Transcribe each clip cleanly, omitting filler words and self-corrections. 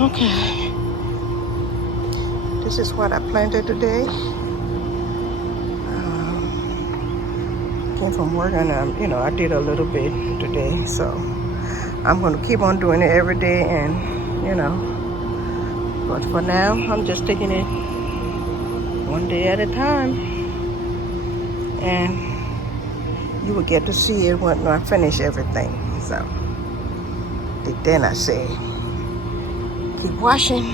Okay, this is what I planted today. Came from work and I did a little bit today, so I'm going to keep on doing it every day, and but for now I'm just taking it one day at a time, and you will get to see it when I finish everything. So then I say keep washing.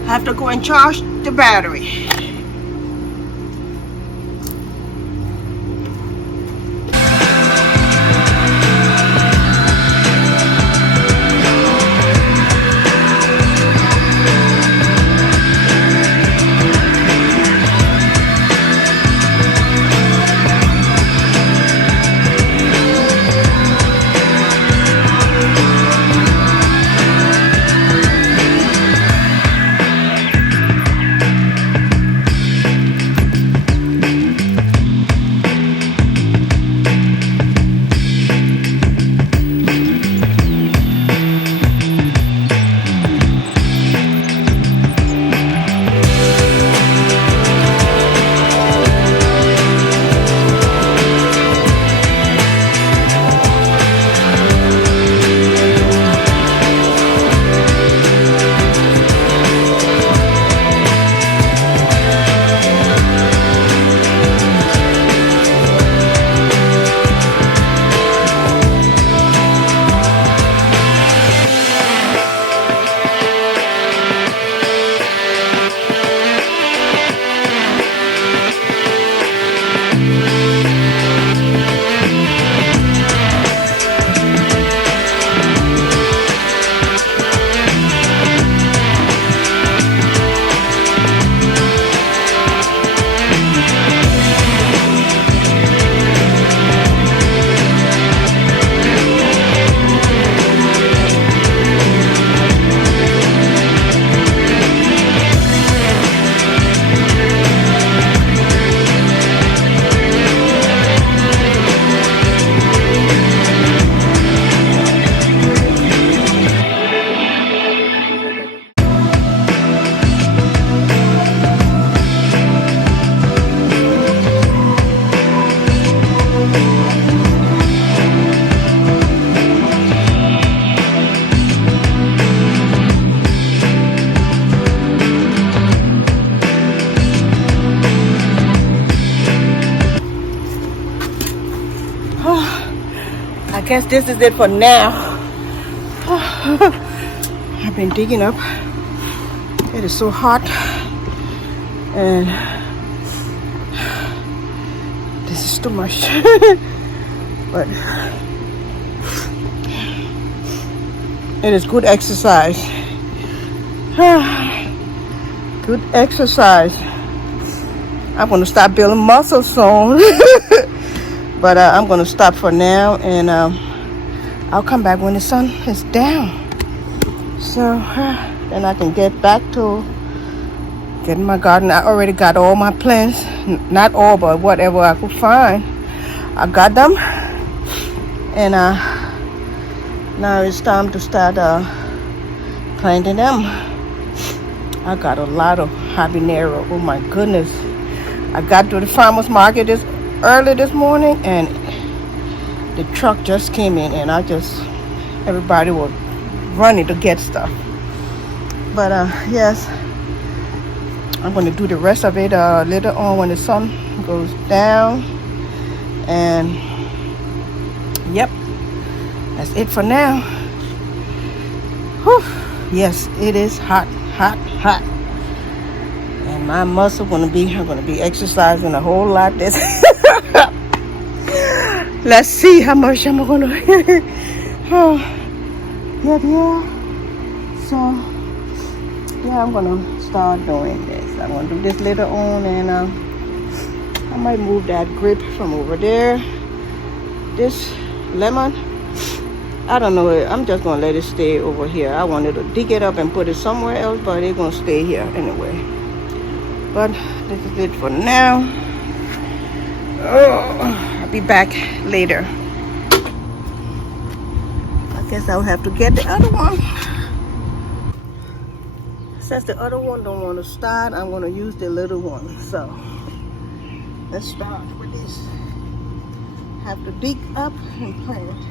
I have to go and charge the battery. I guess this is it for now. I've been digging up. It is so hot. and this is too much. But it is good exercise. Good exercise. I'm going to start building muscle soon. But I'm going to stop for now, and I'll come back when the sun is down. So then I can get back to getting my garden. I already got all my plants. Not all, but whatever I could find. I got them. And now it's time to start planting them. I got a lot of habanero. Oh my goodness. I got to the farmer's market early this morning, and the truck just came in, and everybody was running to get stuff. But yes, I'm going to do the rest of it later on when the sun goes down. And yep, that's it for now. Whew. Yes, it is hot. And my muscle I'm gonna be exercising a whole lot this. Let's see how much I'm gonna yeah. So yeah, I'm gonna start doing this. I'm gonna do this later on, and I might move that grape from over there. This lemon, I don't know. I'm just gonna let it stay over here. I wanted to dig it up and put it somewhere else, but it's gonna stay here anyway. But this is it for now. I'll be back later. I guess I'll have to get the other one. Since the other one don't want to start, I'm going to use the little one. So let's start with this. Have to dig up and plant.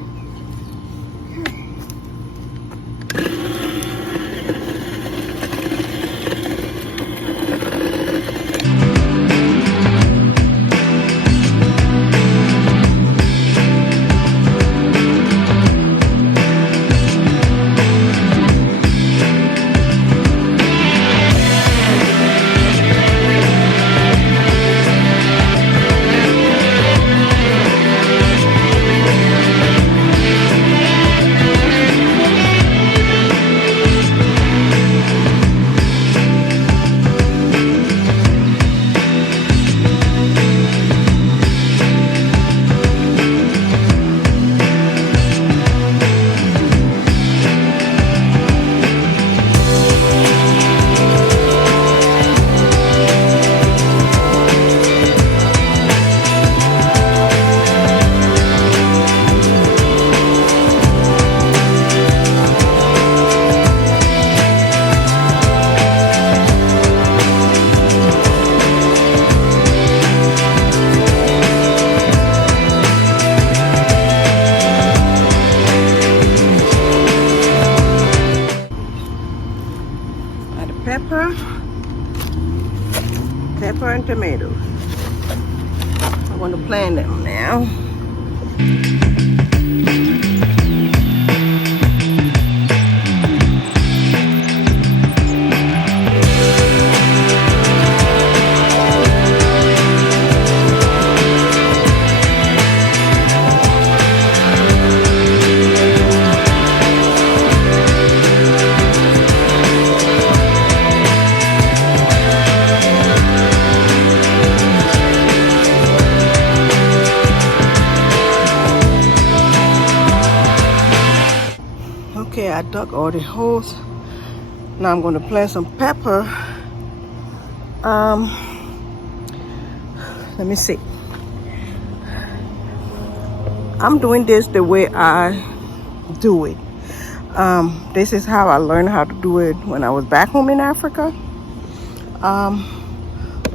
Pepper and tomatoes. I'm going to plant them now. Okay, I dug all the holes. Now I'm going to plant some pepper. Let me see. I'm doing this the way I do it. This is how I learned how to do it when I was back home in Africa.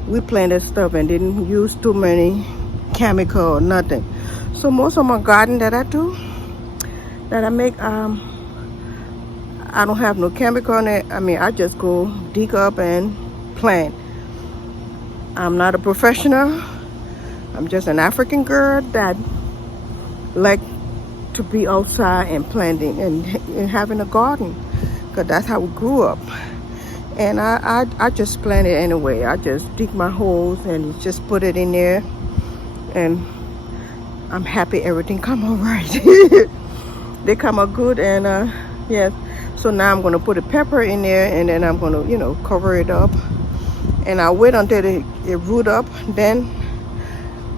We planted stuff and didn't use too many chemical or nothing. So most of my garden that I do, that I make, I don't have no chemical in it. I mean, I just go dig up and plant. I'm not a professional. I'm just an African girl that like to be outside and planting and having a garden, because that's how we grew up. And I just plant it anyway. I just dig my holes and just put it in there, and I'm happy everything come out right. They come out good, and yes. So now I'm gonna put a pepper in there, and then I'm gonna, you know, cover it up, and I wait until it root up. Then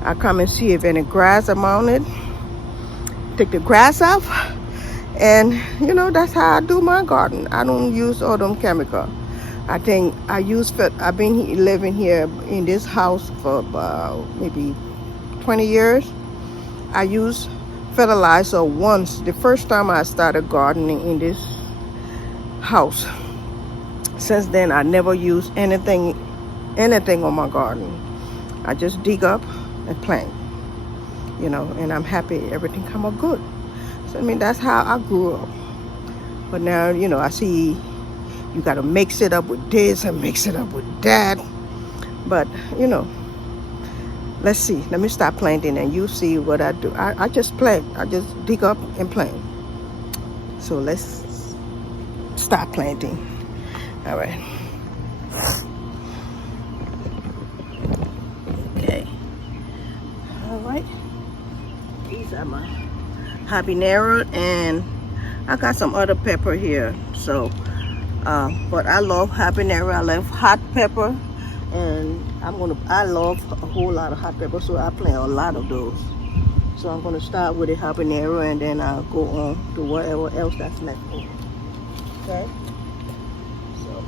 I come and see if any grass around it. Take the grass off, and you know, that's how I do my garden. I don't use all them chemical. I think I use, I've been living here in this house for about maybe 20 years. I use fertilizer once, the first time I started gardening in this house. Since then, I never use anything on my garden. I just dig up and plant, you know, and I'm happy everything come out good. So I mean, that's how I grew up. But now, you know, I see you got to mix it up with this and mix it up with that. But you know, let's see. Let me start planting, and you see what I do. I just plant. I just dig up and plant. So let's start planting. All right. Okay. All right. These are my habanero, and I got some other pepper here. So, but I love habanero. I love hot pepper, and I love a whole lot of hot pepper, so I plant a lot of those. So I'm gonna start with the habanero, and then I'll go on to whatever else that's left over. Okay. So.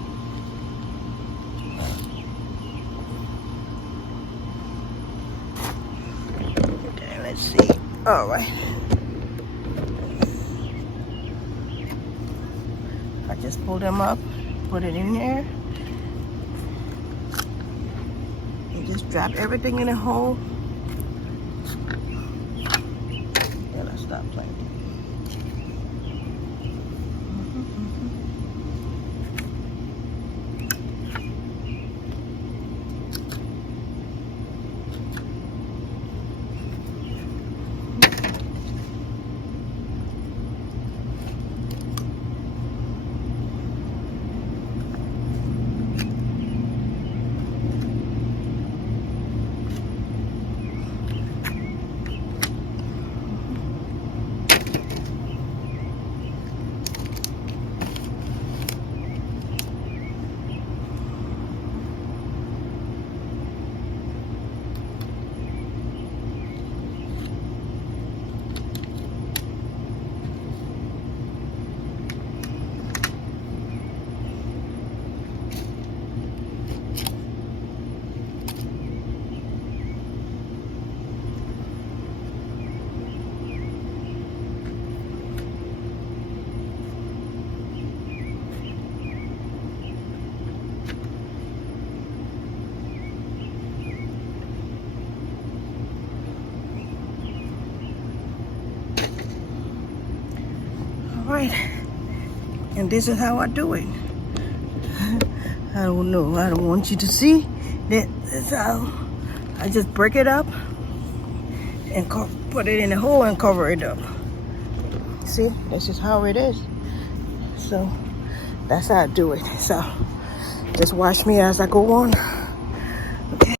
Okay, let's see. All right. I just pull them up, put it in there, and just drop everything in a hole. Then I stop planting. Right, and this is how I do it. I don't know, I don't want you to see that. That's how I just break it up and put it in a hole and cover it up. See, this is how it is. So that's how I do it. So just watch me as I go on. Okay.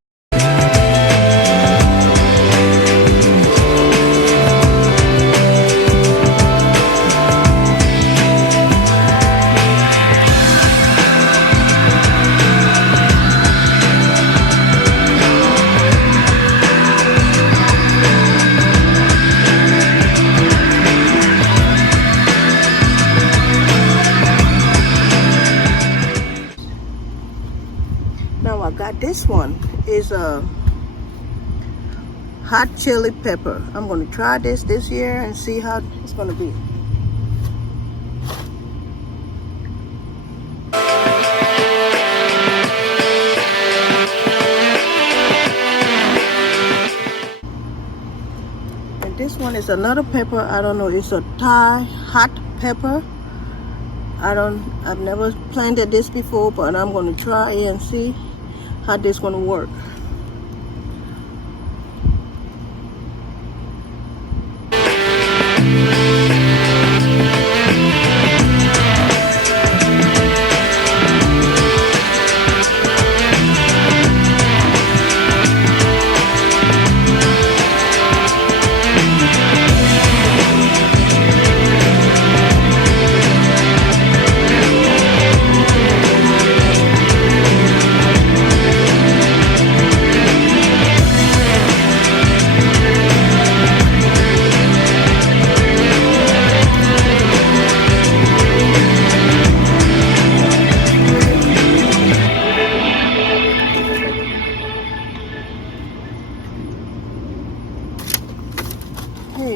Now I got this one is a hot chili pepper. I'm going to try this year and see how it's going to be. And this one is another pepper. I don't know. It's a Thai hot pepper. I've never planted this before, but I'm going to try it and see how this going to work.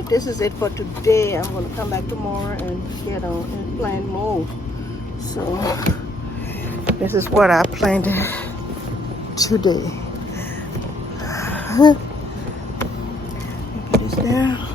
it. This is it for today. I'm going to come back tomorrow and get on and plan more. So this is what I planned today. Put this there.